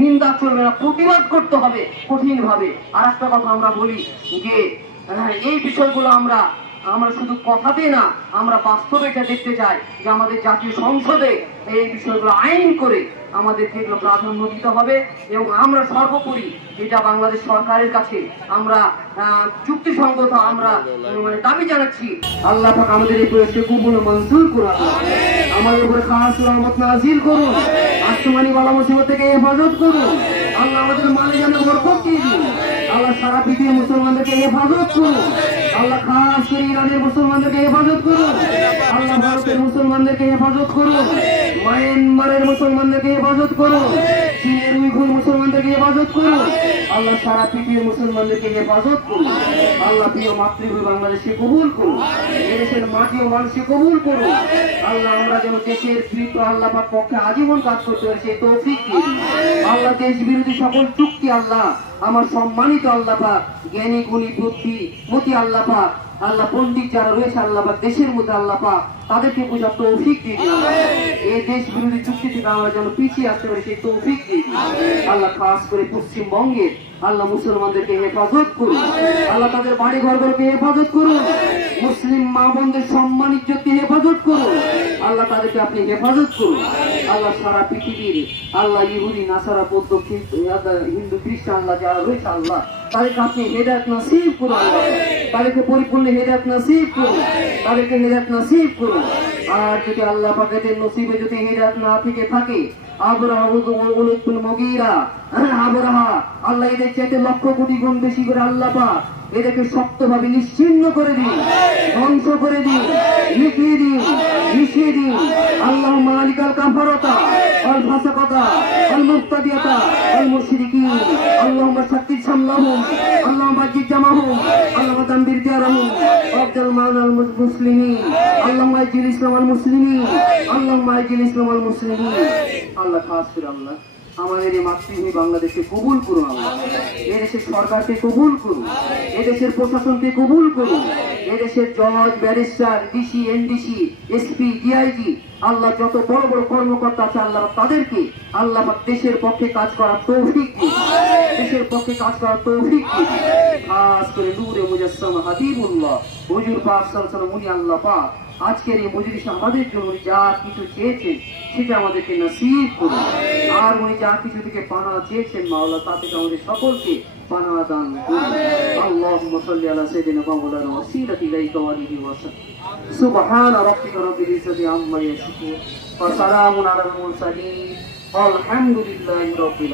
নিন্দা চলবে না, প্রতিবাদ করতে হবে কঠিন ভাবে। আর একটা কথা আমরা বলি যে এই বিষয়গুলো আমরা শুধু কথাতে না, আমরা বাস্তবে এটা দেখতে চাই যে আমাদের জাতীয় সংসদে এই বিষয়গুলো আইন করে আমাদেরকে এগুলো প্রাধান্য দিতে হবে। এবং আমরা সর্বোপরি যেটা বাংলাদেশ সরকারের কাছে আমরা যুক্তিসঙ্গত আমরা দাবি জানাচ্ছি, আল্লাহ পাক আমাদের এই প্রয়াসকে কবুল ও মঞ্জুর করুন, আমাদের উপরে খাস রহমত নাযিল করুন, আসমানি বালা মুসিবত থেকে হেফাজত করুন। আল্লাহ আমাদের মালে জানে বরকত দিয়ে দিন। আল্লাহ সারা পৃথিবীর মুসলমানদেরকে হেফাজত করুন। আল্লাহ খাস করে ইরানের মুসলমানদেরকে হেফাজত করুন। আল্লাহ ভারতের মুসলমানদেরকে হেফাজত করুন। মায়ানমারের মুসলমানদেরকে হেফাজত করুন। চীনের উইঘুর মুসলমানদেরকে হেফাজত করুন। আল্লাহ সারা পৃথিবীর মুসলমানদেরকে হেফাজত করুন। আল্লাহ প্রিয় মাতৃভূমি বাংলাদেশকে কবুল করুন। এদেশের মাটি ও মানুষকে কবুল করুন। আল্লাহ আমরা যেন দেশের কৃত আল্লাহ পাক পক্ষে আজীবন কাজ করতে পারি সেই তৌফিক দিন। আল্লাহ দেশ বিরোধী সকল চুক্তি আল্লাহ আমার সম্মানিত আল্লাহ পাক জ্ঞানী গুণী বুদ্ধিমতী আল্লাহ পাক আল্লাহ পণ্ডিত যারা রয়েছে আল্লাহ পাক দেশের মধ্যে আল্লাহ পাক তাদেরকে বোঝার তৌফিক দিয়ে দিন। এই দেশ বিরোধী চুক্তি থেকে আমরা যেন পিছিয়ে আসতে পারি সেই তৌফিক দিয়ে দিন। আল্লাহ খাস করে পশ্চিমবঙ্গের আল্লাহ মুসলমানদেরকে হেফাজত করুন। আল্লাহ তাদের বাড়ি ঘরগুলোকে হেফাজত করুন। মুসলিম মা বোনদের সম্মান ইজ্জতকে হেফাজত করুন। আল্লাহ তাদেরকে আপনি হেফাজত করুন। আল্লাহ সারা পৃথিবীর আল্লাহ ইহুদি নাসারা বৌদ্ধ হিন্দু খ্রিস্টান আল্লাহ যারা রয়েছে আল্লাহ তাদেরকে আপনি হেদায়েত নসিব করুন। তাদেরকে পরিপূর্ণ হেদায়েত নসিব করুন। তাদেরকে হেদায়েত নসিব করুন। আর যদি আল্লাহ পাকের নসিবে যদি হেদায়েত না থেকে থাকে আবরাহা আল্লাহ এদের চাইতে লক্ষ কোটি গুণ বেশি করে আল্লাহ পাক এদেরকে শক্তভাবে নিশ্চিহ্ন করে দিন, ধ্বংস করে দিন, মিটিয়ে দিন, মিশিয়ে দিন। আল্লাহ মালিকাল কাফারাতা ওয়াল ফাসাকাতা ওয়াল মুবতাদিয়াতা ওয়াল মুশরিকিন আল্লাহুম্মা শাত্তিত শামলাহুম আল্লাহুম্মা বাজ্জিদ জামাহুম আল্লাহুম্মা তানবির দিয়ারহুম ওয়াবদাল মানাল মুসলিমিন আল্লাহুম্মা আইজিল ইসলাম ওয়াল মুসলিমিন আল্লাহুম্মা আইজিল ইসলাম ওয়াল মুসলিমিন। আল্লাহ খাস করে আল্লাহ আমাদের এই মাতৃভূমি বাংলাদেশকে কবুল করুন। আল্লাহ এদেশের সরকারকে কবুল করুন। এদেশের প্রশাসনকে কবুল করুন। এদেশের জজ barrister DC NDC SP DIG Allah যত বড় বড় কর্মকর্তা আছে আল্লাহ তাদেরকে আল্লাহ দেশের পক্ষে কাজ করার তৌফিক দিন। দেশের পক্ষে কাজ করার তৌফিক দিন। খাস করে নূরে মুজাসসাম হাবিবুল্লাহ হুজুর পাক সাল্লাল্লাহু আলাইহি ওয়াসাল্লাম উনি আল্লাহ পাক আজকের এই মজলিসে আমাদের জন্য যা কিছু চেয়েছেন সেটা আমাদেরকে নসিব করুন। আর উনি যা কিছু থেকে পানা চেয়েছেন মাওলা তা থেকে আমাদের সকলকে পানা দান করুন। আল্লাহুম্মা সাল্লি আলা সাইয়্যিদিনা মাওলানা ওয়াসিলাতি ইলাইকা ওয়া আলিহি ওয়া সাল্লাম। সুবহানা রাব্বিকা রাব্বিল ইজ্জাতি আম্মা ইয়াসিফুন ওয়া সালামুন আলাল মুরসালিন ওয়ালহামদুলিল্লাহি রাব্বিল